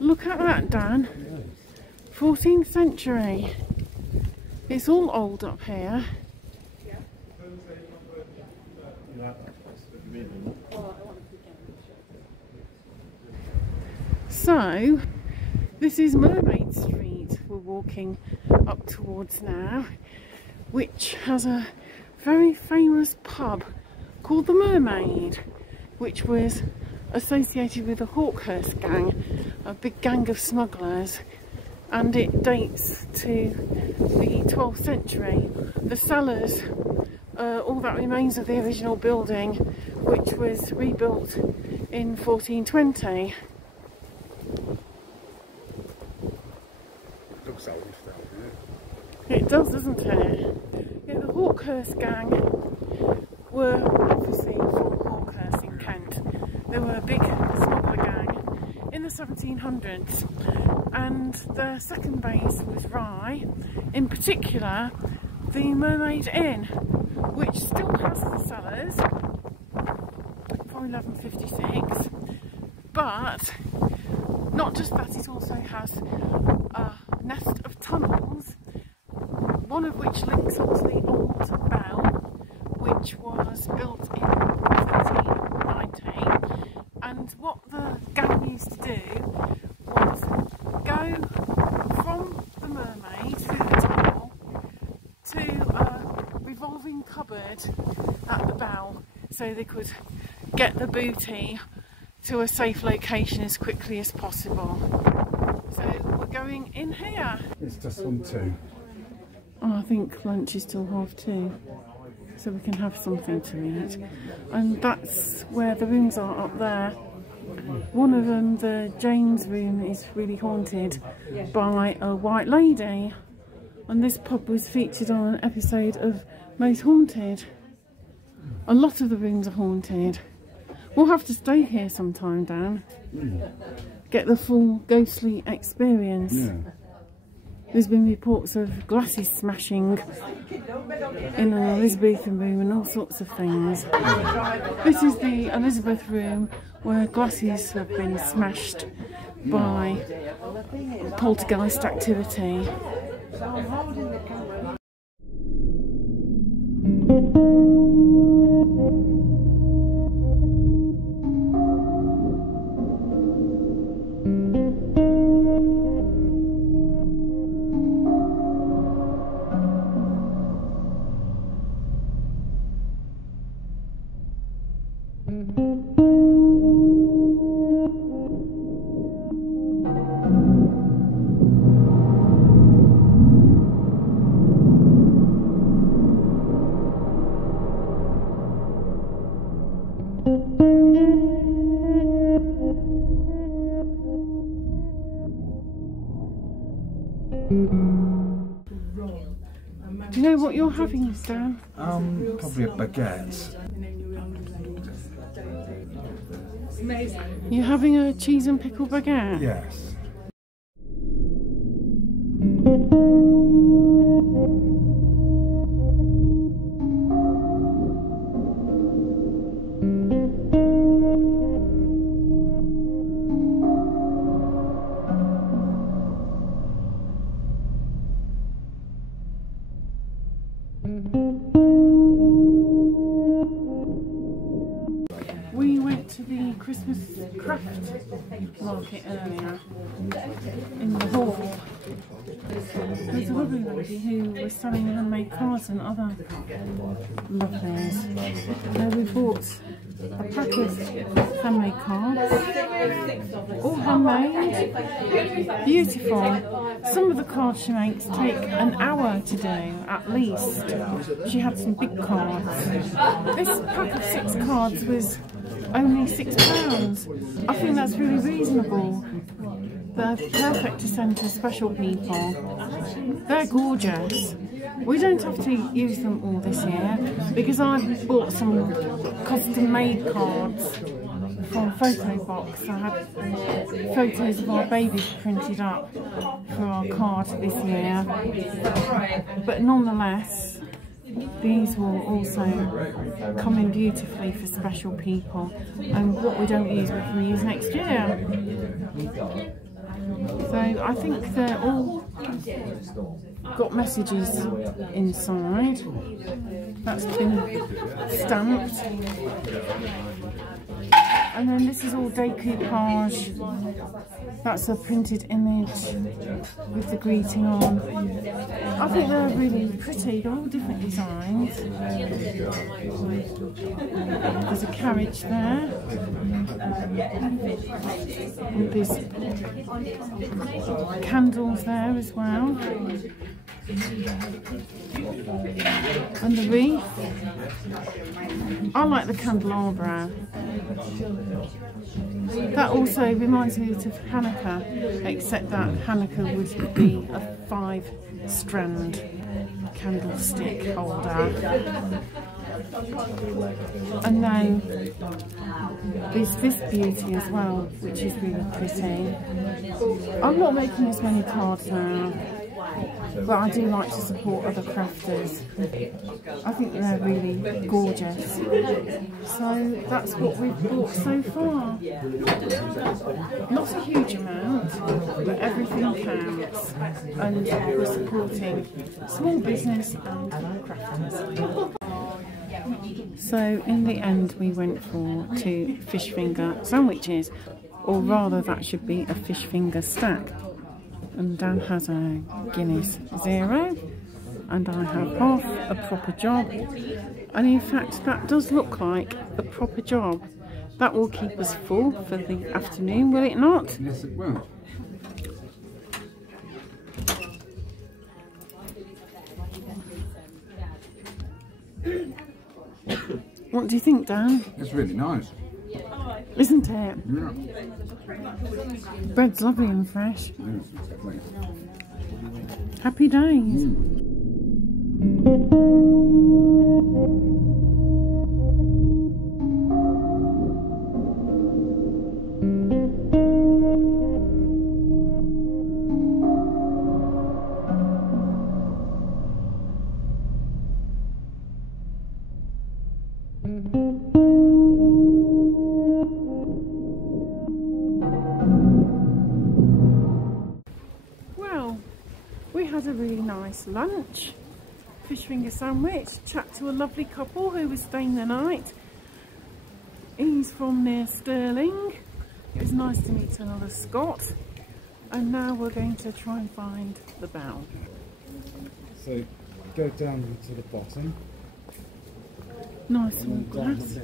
Look at that, Dan. 14th century. It's all old up here. So, this is Mermaid Street we're walking up towards now, which has a very famous pub called the Mermaid, which was associated with the Hawkhurst gang, a big gang of smugglers, and it dates to the 12th century. The cellars, all that remains of the original building, which was rebuilt in 1420. Looks old though, doesn't it? It does, doesn't it? Yeah, the Hawkhurst gang were obviously from Hawkhurst in Kent. They were a big smuggler gang in the 1700s, and their second base was RYE, in particular the Mermaid Inn, which still has the cellars from 1156, but not just that, it also has a nest of tunnels, one of which links up to the Old Bell, which was built in 1390. And what the gang used to do was go from the Mermaid through the tunnel to a revolving cupboard at the Bell, so they could get the booty to a safe location as quickly as possible. So we're going in here. It's just on 2. Oh, I think lunch is till 2:30, so we can have something to eat. And that's where the rooms are up there. One of them, the James room, is really haunted by a white lady, and this pub was featured on an episode of Most Haunted. A lot of the rooms are haunted. We'll have to stay here sometime, Dan. Get the full ghostly experience. Yeah. There's been reports of glasses smashing in an Elizabethan room and all sorts of things. This is the Elizabeth room where glasses have been smashed by poltergeist activity. Do you know what you're having, Dan? Probably a baguette. You're having a cheese and pickle baguette? Yes. We went to the Christmas craft market earlier in the hall, lovely lady who was selling handmade cards and other lovelies. So we bought a pack of handmade cards, all handmade, beautiful. Some of the cards she makes take an hour to do at least. She had some big cards. This pack of 6 cards was only £6. I think that's really reasonable. They're perfect to send to special people. They're gorgeous. We don't have to use them all this year because I bought some custom made cards from Photo Box. I had photos of our babies printed up for our card this year. But nonetheless, these will also come in beautifully for special people, and what we don't use we can use next year. So I think they're all got messages inside. That's been stamped. And then this is all decoupage. That's a printed image with the greeting on. I think they're really pretty. They're all different designs. There's a carriage there. And there's candles there as well. And the wreath. I like the candelabra. That also reminds me of Hanukkah, except that Hanukkah would be a 5-strand candlestick holder. And then there's this beauty as well, which is really pretty. I'm not making as many cards now, but I do like to support other crafters. I think they're really gorgeous. So that's what we've bought so far. Not a huge amount, but everything counts. And we're supporting small business and crafters. So in the end we went for 2 fish finger sandwiches, or rather that should be a fish finger stack. And Dan has a Guinness 0 and I have half a proper job, and in fact that does look like a proper job. That will keep us full for the afternoon, will it not? Yes, it will. What do you think, Dan? It's really nice. Isn't it? Yeah. Bread's lovely and fresh. Yes, definitely. Happy days. Well, we had a really nice lunch, fish finger sandwich, chat to a lovely couple who was staying the night. He's from near Stirling. It was nice to meet another Scot, and now we're going to try and find the bell. So go down to the bottom. Nice and glass.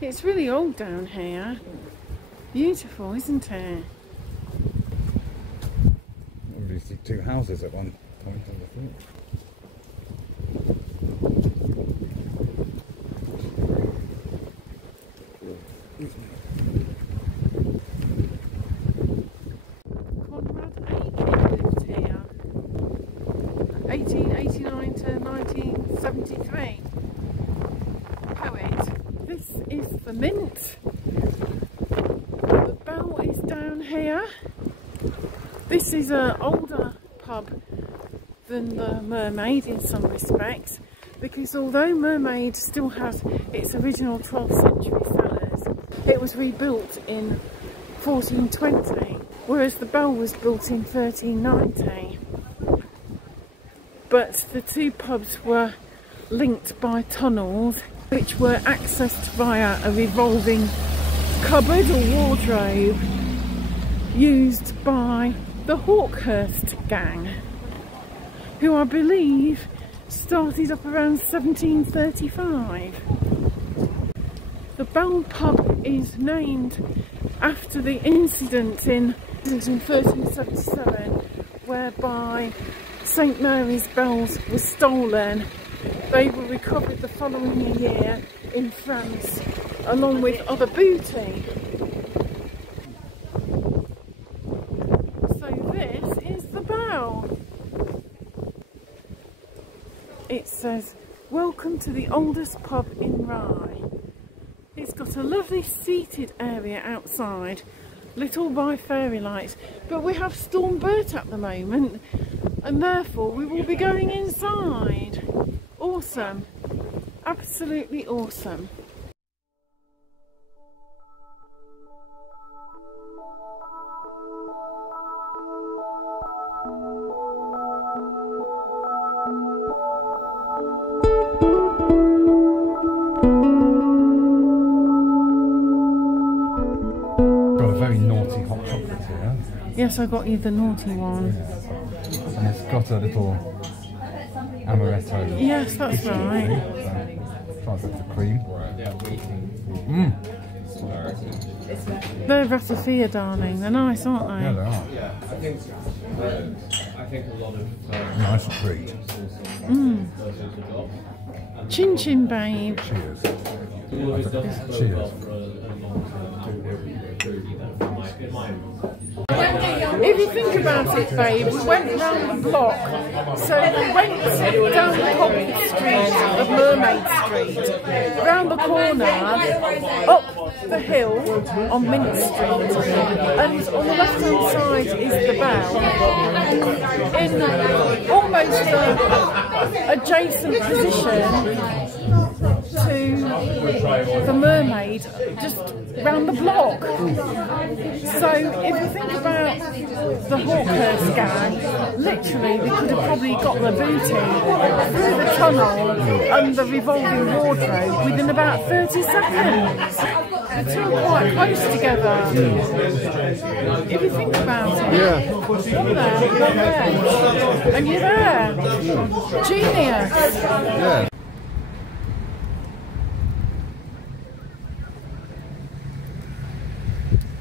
It's really old down here. Beautiful, isn't it? Obviously 2 houses at one point, I think. Conrad Aiken lived here. 1889 to 1973. Poet. This is the Mint. The Bell is down here. This is an older pub than the Mermaid in some respects, because although Mermaid still has its original 12th century cellars, it was rebuilt in 1420, whereas the Bell was built in 1390. But the 2 pubs were linked by tunnels which were accessed via a revolving cupboard or wardrobe used by the Hawkhurst gang, who I believe started up around 1735. The Bell pub is named after the incident in 1377 whereby St Mary's bells were stolen. They were recovered the following year in France along with other booty. So this is the bell. It says, "Welcome to the oldest pub in RYE." It's got a lovely seated area outside, lit all by fairy lights, but we have Storm Bert at the moment and therefore we will be going inside. Awesome, absolutely awesome. Very naughty hot chocolate here. Yes, I got you the naughty one. Yeah. And it's got a little amaretto. Yes, that's right. Try the cream. They're ratafia, darling. They're nice, aren't they? Yeah, they are. Yeah, I think a lot of Nice treat. Chin chin, babe. Cheers. Cheers. If you think about it, babe, we went round the block. So we went down the Pocket Street of Mermaid Street, round the corner, up the hill on Mint Street, and on the left hand side is the Bell, in almost the adjacent position to the Mermaid, just round the block. So if you think about the Hawkhurst gang, literally they could have probably got the booty through the tunnel and the revolving wardrobe within about 30 seconds. The two are quite close together. If you think about it. Yeah. One there, and you're there. Genius. Yeah.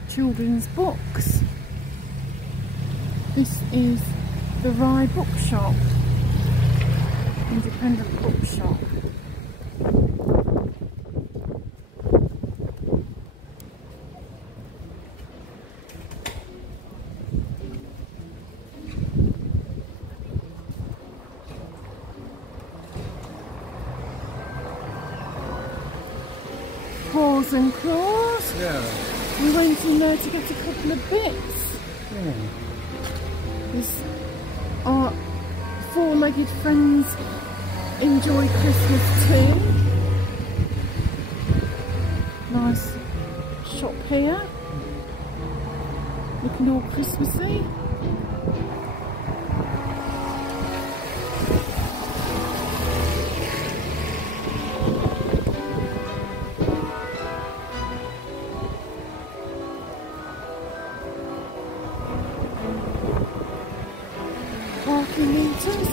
Children's books. This is the RYE bookshop, independent bookshop. Paws and Claws. Yeah. We went in there to get a couple of bits. This, our four-legged friends enjoy Christmas too. Nice shop here, looking all Christmassy. Parking meters.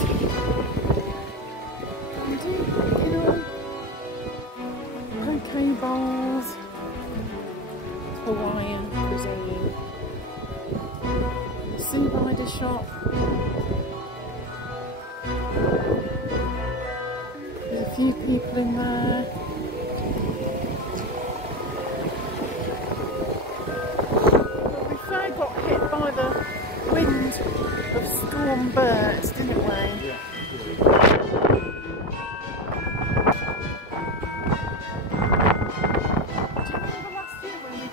Croquet bars. Hawaiian cuisine. The Sea Rider shop. There's a few people in there. We fair got hit by the wind of Storm Bert, didn't we? Yeah.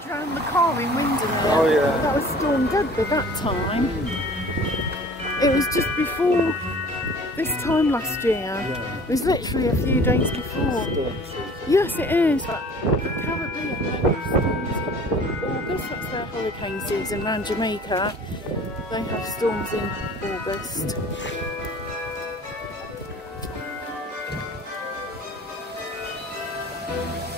Drowned the car in Windermere. Oh yeah. That was Storm Bert at that time. It was just before this time last year. Yeah. It was literally a few days before. Yes, it is. But the Caribbean, they have storms in August. That's their hurricane season around Jamaica. They have storms in August. Bye.